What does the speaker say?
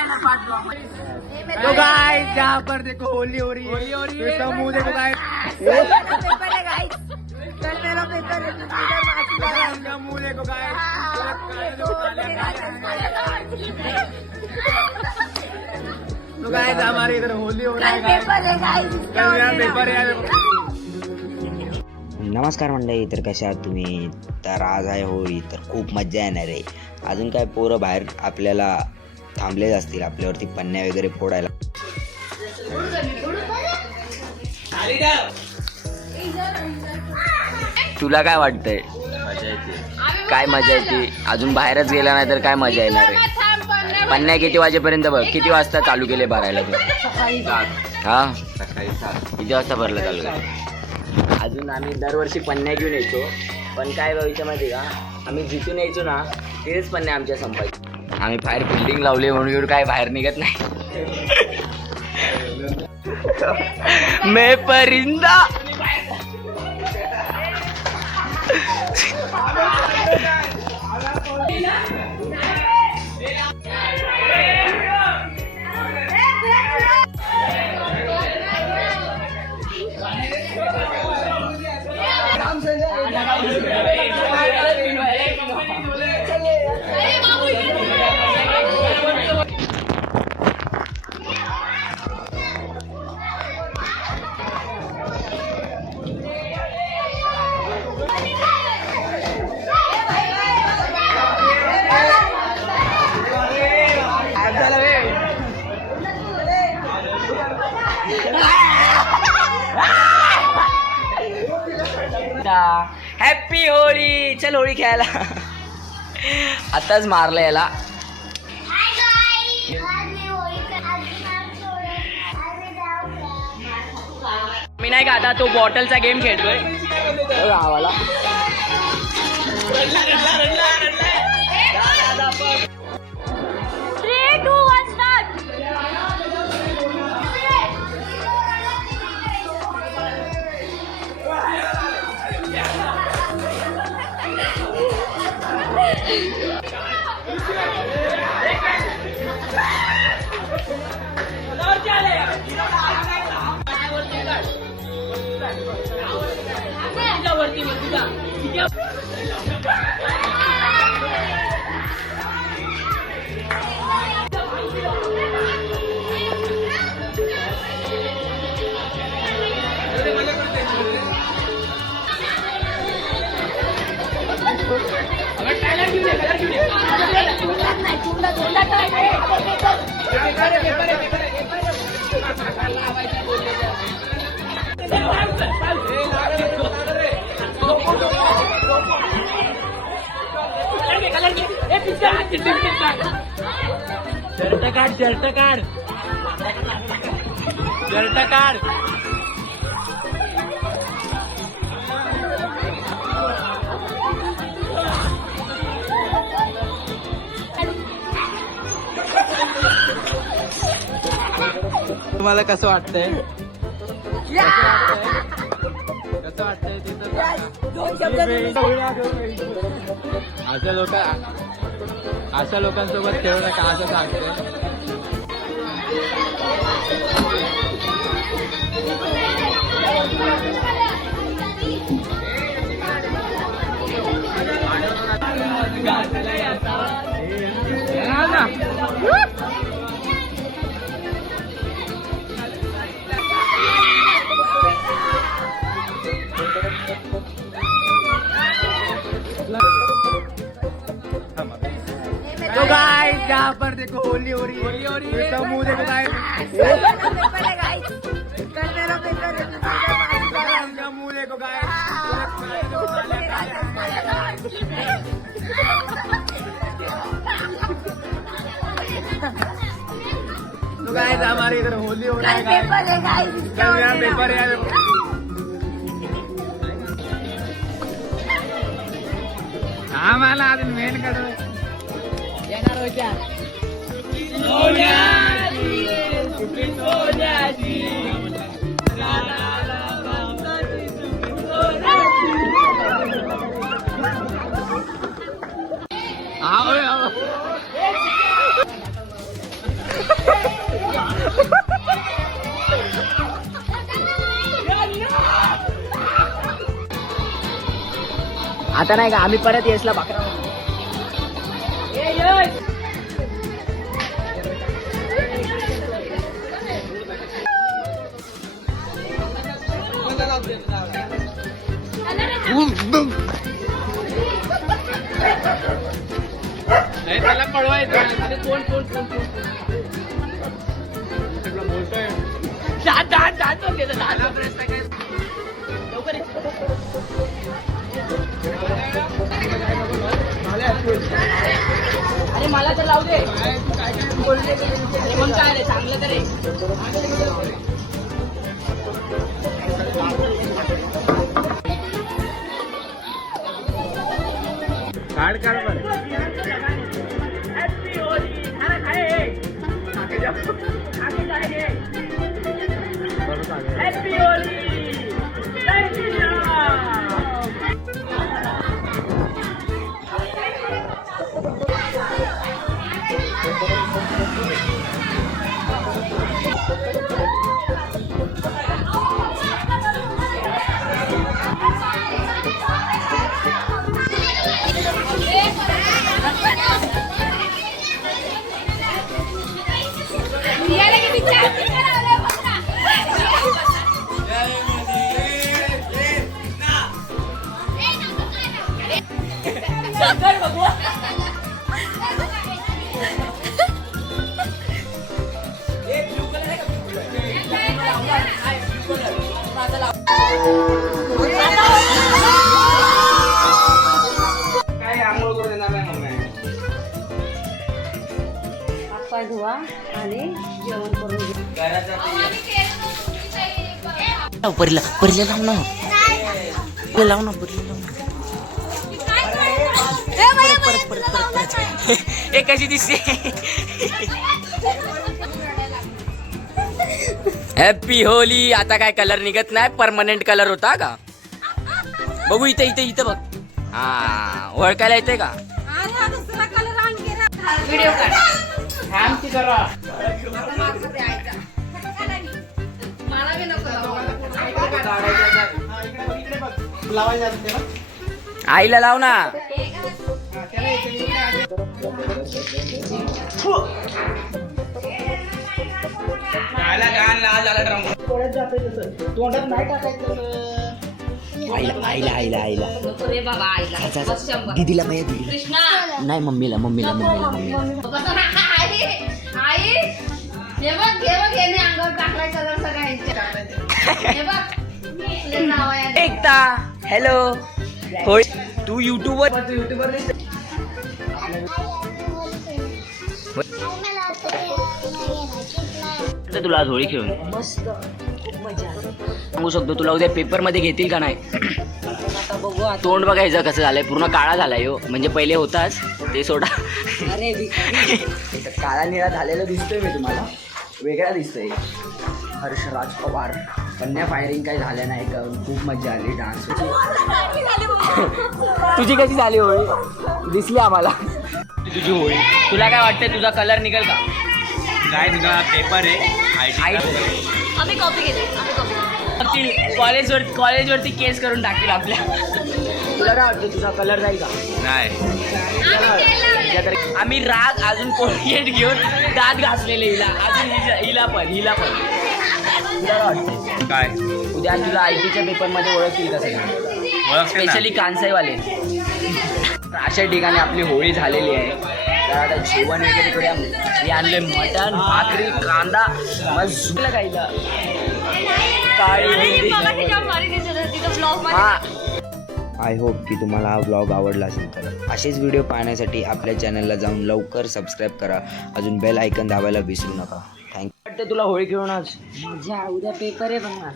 तो गाइस यहाँ पर देखो होली हो रही है, तो मुंह देखो गाइस, मुंह देखो गाइस, तो गाइस हमारे इधर होली हो रहा है, पेपर है। नमस्कार मंडळी, तर कशा आहात तुम्ही? तर आज आहे होळी, तर खूप मजा येणार आहे. अजून काय पोरं बाहेर आपल्याला थांबलेच असतील आपल्यावरती पन्न्या वगैरे फोडायला. तुला काय वाटतंय? काय मजा येते? अजून बाहेरच गेला नाही तर काय मजा येणार आहे? पन्न्या किती वाजेपर्यंत बघ, किती वाजता चालू केले भरायला तू? हा, किती वाजता भरलं चालू केलं? अजून आम्ही दरवर्षी पन्न्या घेऊन यायचो, पण काय व्हायचं माहिती का, आम्ही जिथून यायचो ना तेच पन्न्या आमच्या संपायचे. आम्ही बाहेर बिल्डिंग लावली म्हणून काय बाहेर निघत नाही. मैं परिंदा. हॅपी होळी. चल होळी खेळायला. आताच मारलं याला. मी नाही का आता तो बॉटलचा गेम खेळतोय गावाला. तुम्हाला कसं वाटतंय? कसं वाटतंय तिथं? अशा लोकांसोबत खेळू नका असं सांगते. तो गाइस यहाँ पर देखो होली हो रही है, तो मुंह देखो गाइस, मुंह देखो गाइस. तो गाइस हमारे इधर होली हो रहा है, पेपर है. आम्हाला अजून मेन कडे येणार होत्या. आता नाही का आम्ही परत येसला बाकरा त्याला पळवायचं कोण कोण कोण कोण बोलतोय अरे मला तर लावू दे कोण काय रे चांगलं तरी काढ काढ पाय धुवा आणि जेवण करून घ्या. परीला लाव ना लाव ना एक कशी दिसते हॅपी होली. आता काय कलर निघत नाही परमनंट कलर होता का बघू इथे इथे इथे बघ हा ओळखायला येते का व्हिडिओ काढ. मला बी नको आईला लाव ना आईला आईला आईला नको रे बाबा आईला. बस शंभर. दीदीला माहिती दीदीला कृष्णा नाही मम्मीला मम्मीला मम्मीला आई हे बघ याने अंगावर टाकलाय कलर सगळ्यांच्या. हे बघ तुझं नाव आहे एकता हॅलो होय तू युट्यूबवर तुला आज होळी खेळून मस्त खूप मजा आली. सांगू शकतो तुला उद्या पेपर मध्ये घेतील का नाही आता बघू आता. तोंड बघायचं कसं झालंय पूर्ण काळा झालाय हो म्हणजे पहिले होताच ते सोडा अरे काळा निळा झालेला दिसतोय मी तुम्हाला वेगळा दिसतोय हर्षराज पवार कन्या फायरिंग काही झाल्या नाही का खूप मजा आली डान्स तुझी कशी झाली होळी दिसली आम्हाला तुझी होळी तुला काय वाटतंय तुझा कलर निघेल का काय तुझा पेपर आहे आम्ही कॉपी घेते कॉलेजवरती केस करून टाकतील आपल्या तुला काय वाटतं तुझा कलर जाईल का नाही आम्ही राग अजून कोलगेट घेऊन दात घासलेले हिला अजून हिला पण तुला काय वाटतं काय उद्या तुला आयटीच्या पेपरमध्ये ओळखतील कसं स्पेशली कांसाईवाले अशा ठिकाणी आपली होळी झालेली आहे तर आता जेवण वगैरे करूया मी आणले मटण भाकरी कांदा मस्त खायला हा आय होप की तुम्हाला हा व्लॉग आवडला असेल तर असेच व्हिडिओ पाहण्यासाठी आपल्या चॅनलला जाऊन लवकर सबस्क्राईब करा अजून बेल आयकन दाबायला विसरू नका थँक्यू वाटतं तुला होळी खेळून आज मजा उद्या पेपर आहे पण माझा.